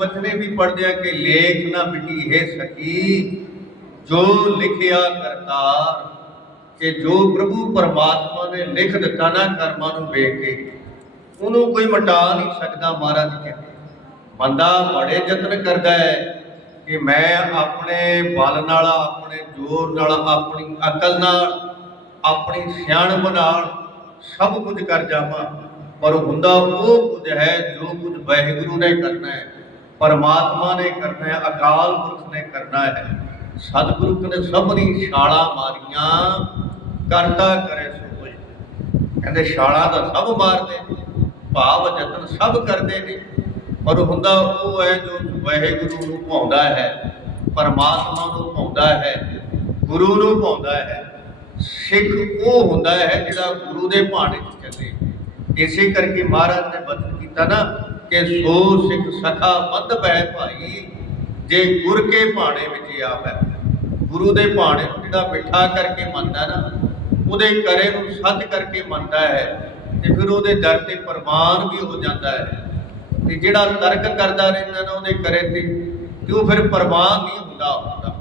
ਬਚਨੇ ਵੀ ਪੜਦੇ ਆ ਕਿ ਲੇਖ ਨਾ ਮਿਟੀ, ਹੈ ਸਕੀ ਜੋ ਲਿਖਿਆ ਕਰਤਾਰ, ਕਿ ਜੋ ਪ੍ਰਭੂ ਪਰਮਾਤਮਾ ਨੇ ਲਿਖ ਦਿੱਤਾ ਨਾ ਕਰਮਾਂ ਨੂੰ ਵੇਖ ਕੇ, ਉਹਨੂੰ ਕੋਈ ਮਿਟਾ ਨਹੀਂ ਸਕਦਾ ਮਹਾਰਾਜ ਕਹਿੰਦੇ ਬੰਦਾ ਬੜੇ ਯਤਨ ਕਰਦਾ ਹੈ ਕਿ ਮੈਂ ਆਪਣੇ ਬਲ ਨਾਲ, ਆਪਣੇ ਜ਼ੋਰ ਨਾਲ, ਆਪਣੀ ਅਕਲ ਨਾਲ, ਆਪਣੀ ਸਿਆਣਪ ਨਾਲ ਸਭ ਕੁਝ ਕਰ ਜਾਵਾਂ। ਪਰ ਹੁੰਦਾ ਉਹ ਕੁਝ ਹੈ ਜੋ ਕੁਝ ਵਾਹਿਗੁਰੂ ਨੇ ਕਰਨਾ ਹੈ। ਪਰਮਾਤਮਾ ਨੇ ਕਰਨਾ ਹੈ, ਅਕਾਲ ਪੁਰਖ ਨੇ ਕਰਨਾ ਹੈ। ਸਤਿਗੁਰੂ ਨੇ ਸਭਨੀ ਛਾਲਾ ਮਾਰੀਆਂ, ਕਰਤਾ ਕਰੇ ਸੋ ਕਹਿੰਦੇ ਛਾਲਾ ਤਾਂ ਸਭ ਮਾਰਦੇ ਭਾਵ ਯਤਨ ਸਭ ਕਰਦੇ ਨੇ। ਪਰ ਹੁੰਦਾ ਉਹ ਹੈ ਜੋ ਵਾਹਿਗੁਰੂ ਨੂੰ ਭਾਉਂਦਾ ਹੈ, ਪਰਮਾਤਮਾ ਨੂੰ ਭਾਉਂਦਾ ਹੈ, ਗੁਰੂ ਨੂੰ ਭਾਉਂਦਾ ਹੈ। ਸਿੱਖ ਉਹ ਹੁੰਦਾ ਹੈ ਜਿਹੜਾ ਗੁਰੂ ਦੇ ਭਾਣੇ ਚ ਚੱਲੇ। ਇਸੇ ਕਰਕੇ ਮਹਾਰਾਜ ਨੇ ਬਚਨ ਕੀਤਾ ਨਾ ਕਿ ਸੋ ਸਿੱਖ ਸਖਾ ਬੰਧ ਬੈ ਭਾਈ, ਜੇ ਗੁਰ ਕੇ ਭਾਣੇ ਵਿੱਚ ਆਵੈ ਗੁਰੂ ਦੇ ਭਾਣੇ ਨੂੰ ਜਿਹੜਾ ਮਿੱਠਾ ਕਰਕੇ ਮੰਨਦਾ ਨਾ, ਉਹਦੇ ਕਰੇ ਨੂੰ ਸੱਚ ਕਰਕੇ ਮੰਨਦਾ ਹੈ ਤੇ ਫਿਰ ਉਹਦੇ ਦਰ ਤੇ ਪ੍ਰਮਾਨ ਵੀ ਹੋ ਜਾਂਦਾ ਹੈ। ਤੇ ਜਿਹੜਾ ਤਰਕ ਕਰਦਾ ਰਹਿੰਦਾ ਨਾ ਉਹਦੇ ਕਰੇ ਤੇ ਤੇ ਉਹ ਫਿਰ ਪ੍ਰਮਾਨ ਨਹੀਂ ਹੁੰਦਾ ਹੁੰਦਾ।